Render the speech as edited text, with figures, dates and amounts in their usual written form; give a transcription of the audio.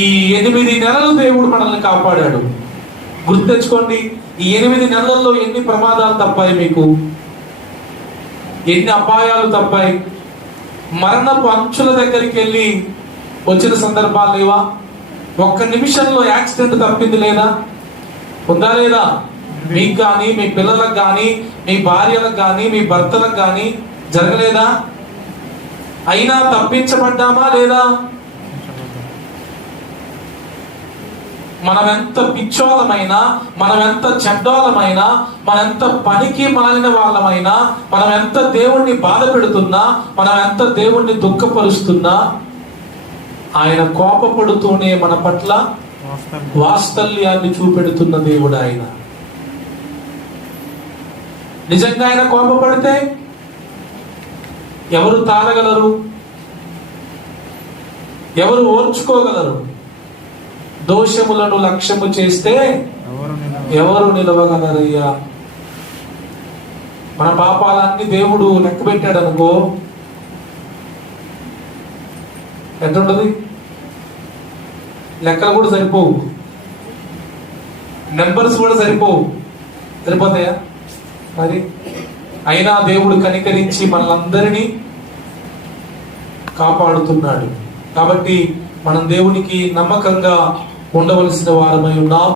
ఈ 8 నెలలు దేవుడు మనల్ని కాపాడాడు. గుర్తు తెచ్చుకోండి, ఈ 8 నెలల్లో ఎన్ని ప్రమాదాలు తప్పాయి మీకు, ఎన్ని అపాయాలు తప్పాయి. మరణపు అంచుల దగ్గరికి వెళ్ళి వచ్చిన సందర్భాలు లేవా? ఒక్క నిమిషంలో యాక్సిడెంట్ తప్పింది లేదా? ఉందా లేదా? మీకు కానీ, మీ పిల్లలకు కానీ, మీ భార్యలకు కానీ, మీ భర్తలకు కానీ జరగలేదా? అయినా తప్పించబడ్డామా లేదా? మనం ఎంత పిచ్చోళమైనా, మనం ఎంత చెడ్డోళమైనా, మనం ఎంత పనికి మాలిన వాళ్ళమైనా, మనం ఎంత దేవుణ్ణి బాధ పెడుతున్నా, మనం ఎంత దేవుణ్ణి దుఃఖపరుస్తున్నా, ఆయన కోపపడుతూనే మన పట్ల వాత్సల్యాన్ని చూపెడుతున్న దేవుడు ఆయన. నిజంగా ఆయన కోపపడితే ఎవరు తాళగలరు? ఎవరు ఓర్చుకోగలరు? దోషములను లక్ష్యము చేస్తే ఎవరు నిలవగలరయ్యా? మన పాపాలన్నీ దేవుడు లెక్క పెట్టాడు అనుకో, ఎంతుంటది? లెక్కలు కూడా సరిపోవు, నెంబర్స్ కూడా సరిపోతాయా మరి? అయినా దేవుడు కనికరించి మనలందరినీ కాపాడుతున్నాడు. కాబట్టి మనం దేవునికి నమ్మకంగా ఉండవలసిన వారమై ఉన్నాం.